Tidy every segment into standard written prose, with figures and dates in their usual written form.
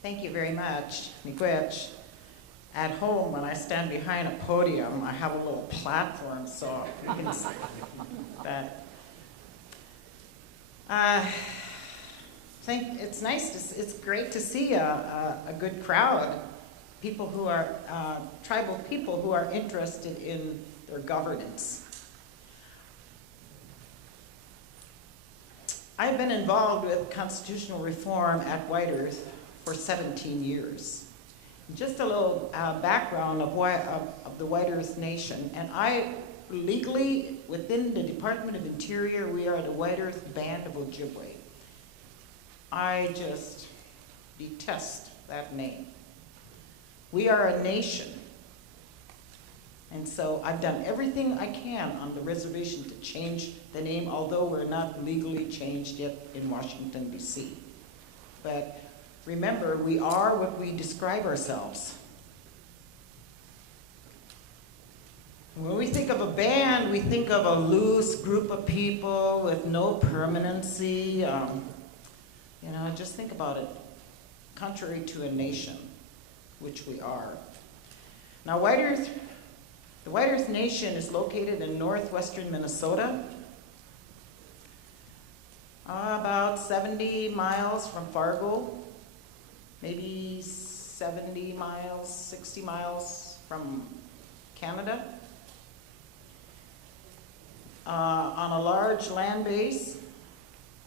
Thank you very much, Miigwech. At home, when I stand behind a podium, I have a little platform, so you can see that. It's nice, it's great to see a good crowd, people who are, tribal people who are interested in their governance. I've been involved with constitutional reform at White Earth for 17 years. Just a little background of the White Earth Nation. And I legally, within the Department of Interior, we are the White Earth Band of Ojibwe. I just detest that name. We are a nation. And so I've done everything I can on the reservation to change the name, although we're not legally changed yet in Washington, D.C. But remember, we are what we describe ourselves. When we think of a band, we think of a loose group of people with no permanency. Just think about it. Contrary to a nation, which we are. Now, the White Earth Nation is located in northwestern Minnesota, about 70 miles from Fargo, maybe 70 miles, 60 miles from Canada, on a large land base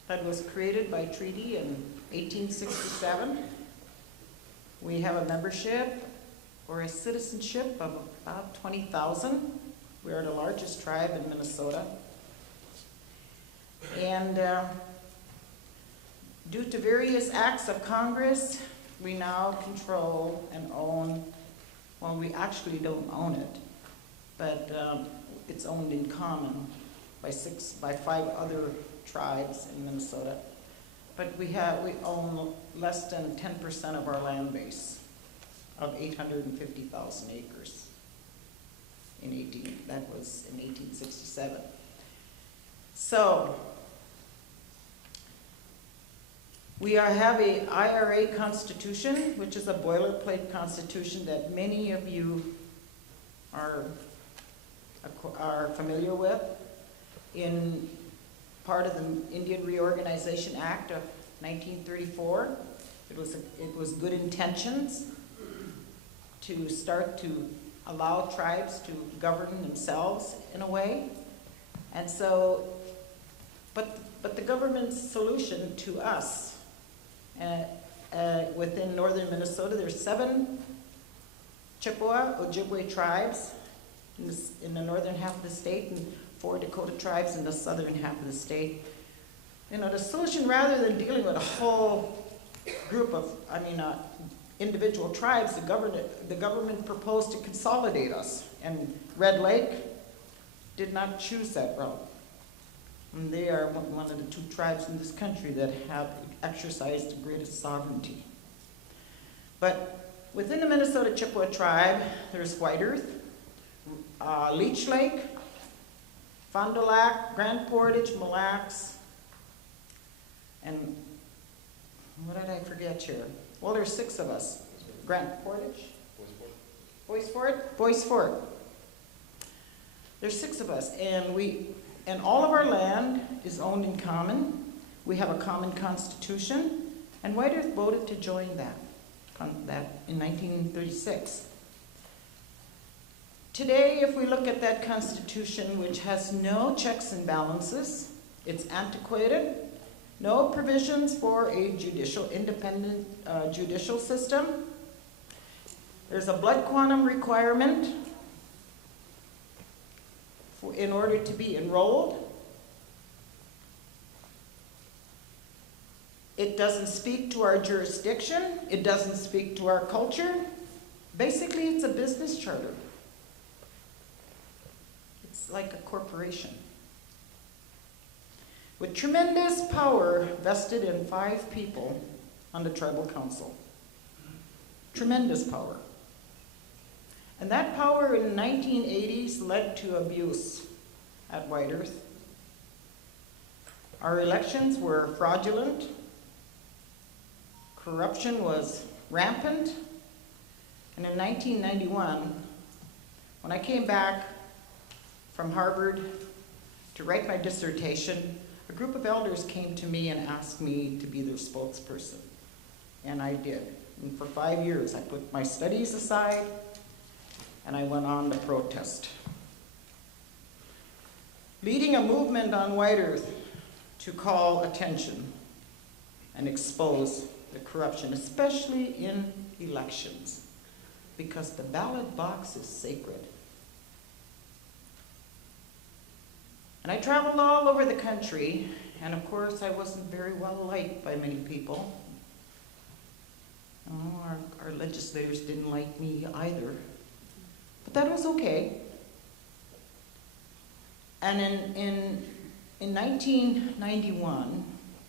that was created by treaty in 1867. We have a membership or a citizenship of about 20,000. We are the largest tribe in Minnesota. And due to various acts of Congress, we now control and own, well, we actually don't own it, but it's owned in common by 5 other tribes in Minnesota. But we own less than 10% of our land base of 850,000 acres. That was in 1867. So, we have a IRA constitution, which is a boilerplate constitution that many of you are familiar with. In part of the Indian Reorganization Act of 1934, it was good intentions to start to allow tribes to govern themselves in a way. And so, but the government's solution to us, within northern Minnesota, there's 7 Chippewa Ojibwe tribes in the northern half of the state and 4 Dakota tribes in the southern half of the state. The solution, rather than dealing with a whole group of, individual tribes, the government proposed to consolidate us. And Red Lake did not choose that route. And they are one of the 2 tribes in this country that have exercised the greatest sovereignty. But within the Minnesota Chippewa tribe, there's White Earth, Leech Lake, Fond du Lac, Grand Portage, Mille Lacs, and what did I forget here? Well, there's 6 of us. Grand Portage? Bois Forte. There's 6 of us, and all of our land is owned in common. We have a common constitution, and White Earth voted to join that in 1936. Today, if we look at that constitution, which has no checks and balances, it's antiquated, no provisions for a independent judicial system. There's a blood quantum requirement in order to be enrolled. It doesn't speak to our jurisdiction. It doesn't speak to our culture. Basically, it's a business charter. It's like a corporation, with tremendous power vested in 5 people on the tribal council. Tremendous power. And that power in the 1980s led to abuse at White Earth. Our elections were fraudulent, corruption was rampant. And in 1991, when I came back from Harvard to write my dissertation, a group of elders came to me and asked me to be their spokesperson. And I did. And for 5 years, I put my studies aside and I went on to protest. Leading a movement on White Earth to call attention and expose the corruption, especially in elections, because the ballot box is sacred. And I traveled all over the country, and of course I wasn't very well liked by many people. Oh, our legislators didn't like me either, but that was okay. And in 1991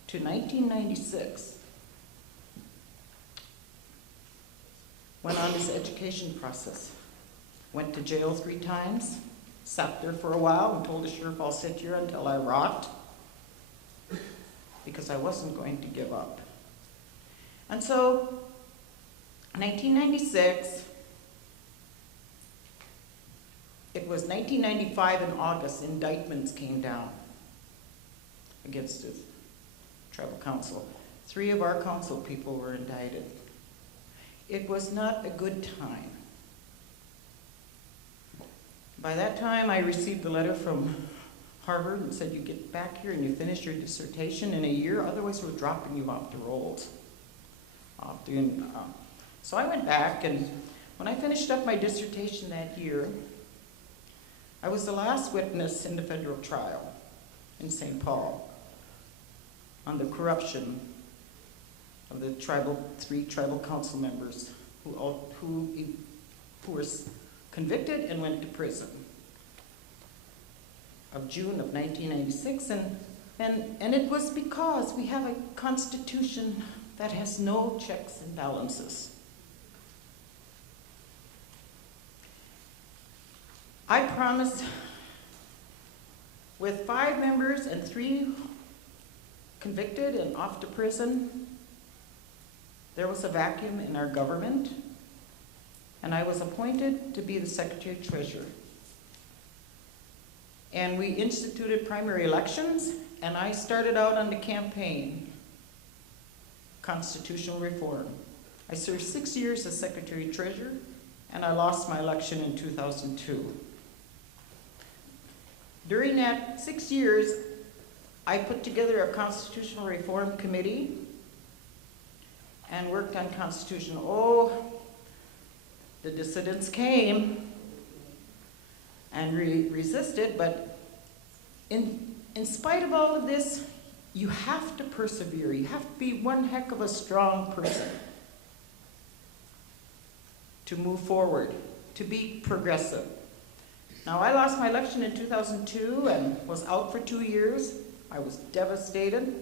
to 1996, went on this education process. Went to jail 3 times, sat there for a while and told the sheriff, I'll sit here until I rot, because I wasn't going to give up. And so, 1996, it was 1995 in August, indictments came down against the tribal council. 3 of our council people were indicted. It was not a good time. By that time, I received a letter from Harvard and said, you get back here and you finish your dissertation in a year, otherwise we're dropping you off the rolls. So I went back, and when I finished up my dissertation that year, I was the last witness in the federal trial in St. Paul on the corruption of the 3 tribal council members who were convicted and went to prison of June of 1996. And it was because we have a constitution that has no checks and balances. I promised, with 5 members and 3 convicted and off to prison, there was a vacuum in our government, and I was appointed to be the Secretary-Treasurer. And we instituted primary elections, and I started out on the campaign, constitutional reform. I served 6 years as Secretary-Treasurer, and I lost my election in 2002. During that 6 years, I put together a constitutional reform committee and worked on constitution. Oh, the dissidents came and resisted, but in spite of all of this, you have to persevere. You have to be one heck of a strong person to move forward, to be progressive. Now, I lost my election in 2002 and was out for 2 years. I was devastated,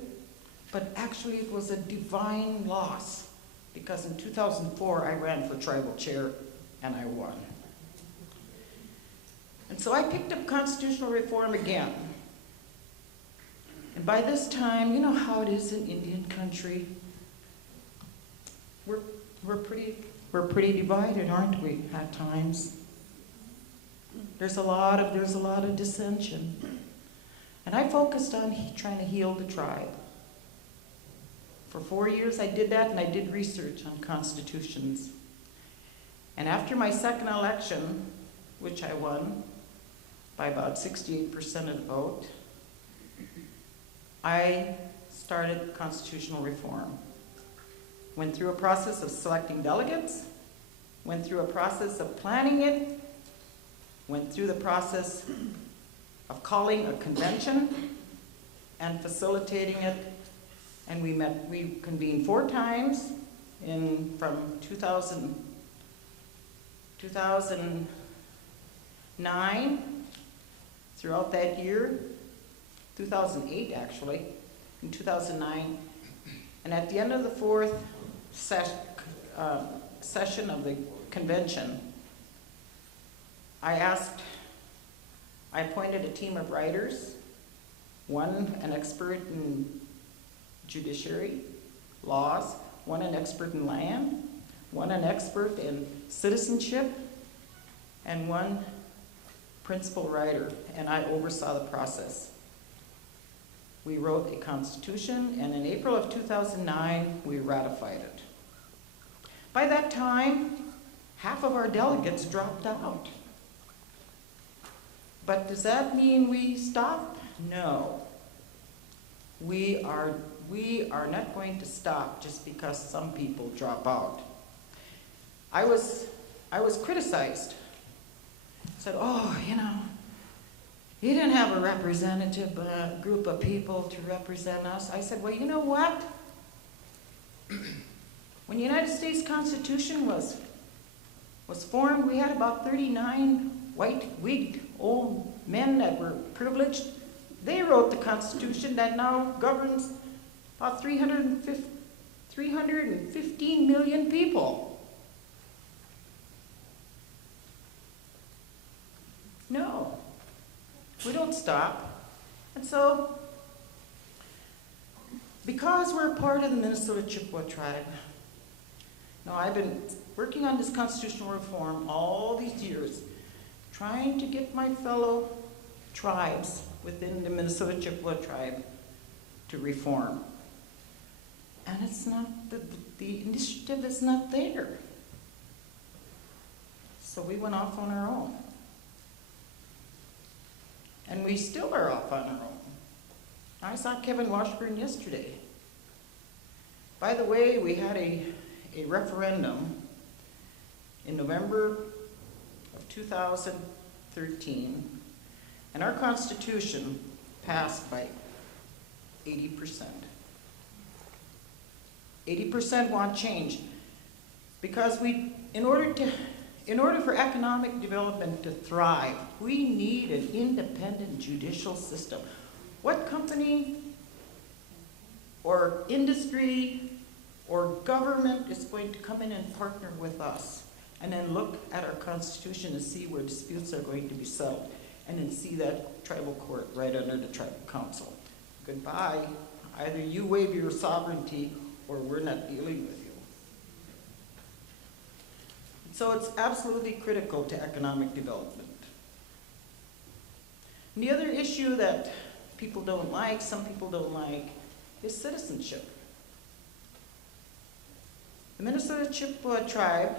but actually it was a divine loss, because in 2004 I ran for tribal chair and I won. And so I picked up constitutional reform again. And by this time, you know how it is in Indian country. We're pretty divided, aren't we, at times? There's a lot of dissension. And I focused on trying to heal the tribe. For 4 years I did that, and I did research on constitutions. And after my second election, which I won by about 68% of the vote, I started constitutional reform. Went through a process of selecting delegates, went through a process of planning it, went through the process of calling a convention and facilitating it, and we convened 4 times from 2009 throughout that year, 2008 actually, in 2009, and at the end of the 4th session of the convention, I appointed a team of writers, one an expert in judiciary, laws, one an expert in land, one an expert in citizenship, and one principal writer, and I oversaw the process. We wrote a constitution, and in April of 2009, we ratified it. By that time, half of our delegates dropped out. But does that mean we stop? No. We are not going to stop just because some people drop out. I was criticized. Said, oh, you didn't have a representative group of people to represent us. I said, well, you know what? When the United States Constitution was formed, we had about 39 white-wigged old men that were privileged. They wrote the Constitution that now governs about 315 million people. No, we don't stop. And so, because we're part of the Minnesota Chippewa tribe, now I've been working on this constitutional reform all these years, trying to get my fellow tribes within the Minnesota Chippewa tribe to reform. And it's not, the initiative is not there. So we went off on our own. And we still are off on our own. I saw Kevin Washburn yesterday. By the way, we had a referendum in November of 2013, and our Constitution passed by 80%. 80% want change because in order for economic development to thrive, we need an independent judicial system. What company or industry or government is going to come in and partner with us and then look at our Constitution and see where disputes are going to be settled and then see that tribal court right under the tribal council? Goodbye. Either you waive your sovereignty or we're not dealing with you. So it's absolutely critical to economic development. And the other issue that people don't like, some people don't like, is citizenship. The Minnesota Chippewa tribe,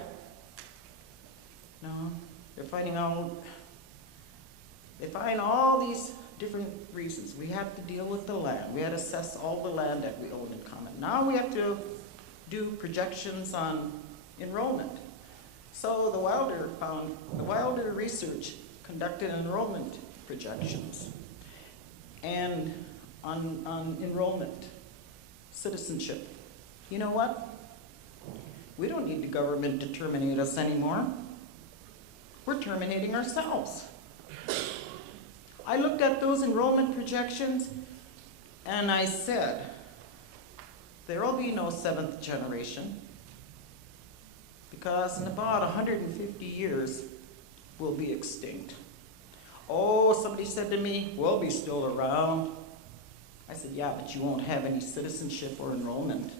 they find all these different reasons. We have to deal with the land. We had to assess all the land that we own in common. Now we have to do projections on enrollment. So the Wilder research conducted enrollment projections and on enrollment, citizenship. You know what? We don't need the government to terminate us anymore. We're terminating ourselves. I looked at those enrollment projections and I said, there will be no seventh generation because in about 150 years, we'll be extinct. Oh, somebody said to me, we'll be still around. I said, yeah, but you won't have any citizenship or enrollment.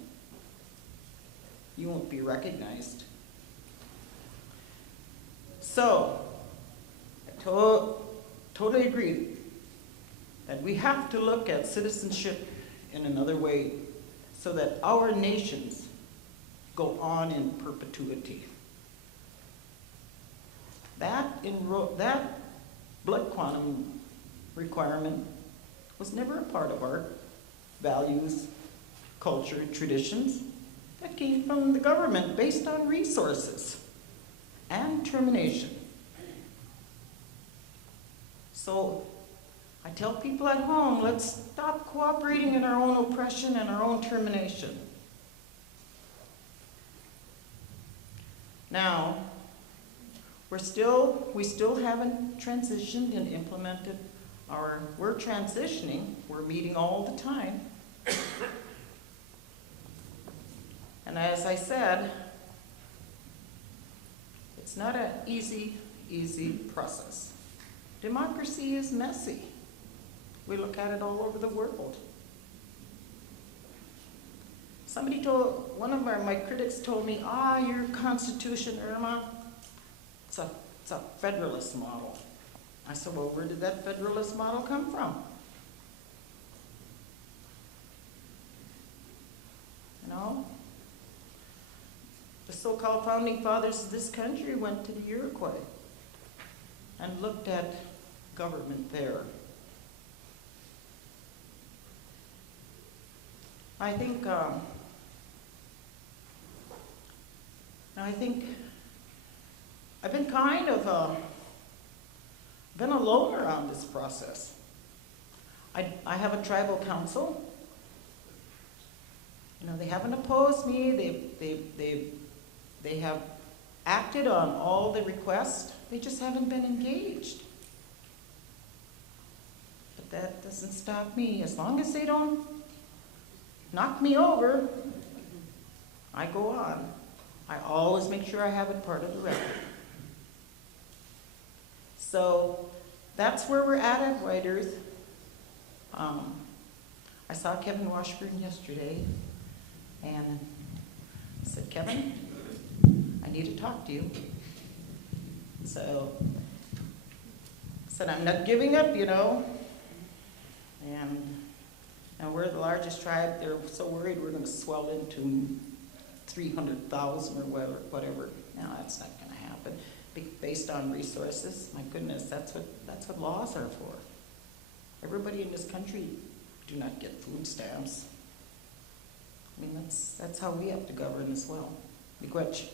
You won't be recognized. So, I totally agree that we have to look at citizenship in another way so that our nations go on in perpetuity. That blood quantum requirement was never a part of our values, culture, traditions. That came from the government based on resources and termination. So I tell people at home, let's stop cooperating in our own oppression and our own termination. Now, we still haven't transitioned and implemented we're transitioning, we're meeting all the time. And as I said, it's not an easy process. Democracy is messy. We look at it all over the world. One of my critics told me, your Constitution, Irma, it's a federalist model. I said, well, where did that federalist model come from? You know? The so-called founding fathers of this country went to the Iroquois and looked at government there. I think I've been kind of been alone around this process. I have a tribal council. You know, they haven't opposed me. They have acted on all the requests. They just haven't been engaged. But that doesn't stop me. As long as they don't knock me over, I go on. I always make sure I have it part of the record. So that's where we're at White Earth. I saw Kevin Washburn yesterday, and I said, Kevin, I need to talk to you. So I said, I'm not giving up, you know. And we're the largest tribe. They're so worried we're going to swell into 300,000 or whatever. No, that's not going to happen. Based on resources, my goodness, that's what laws are for. Everybody in this country do not get food stamps. I mean, that's how we have to govern as well. Miigwech.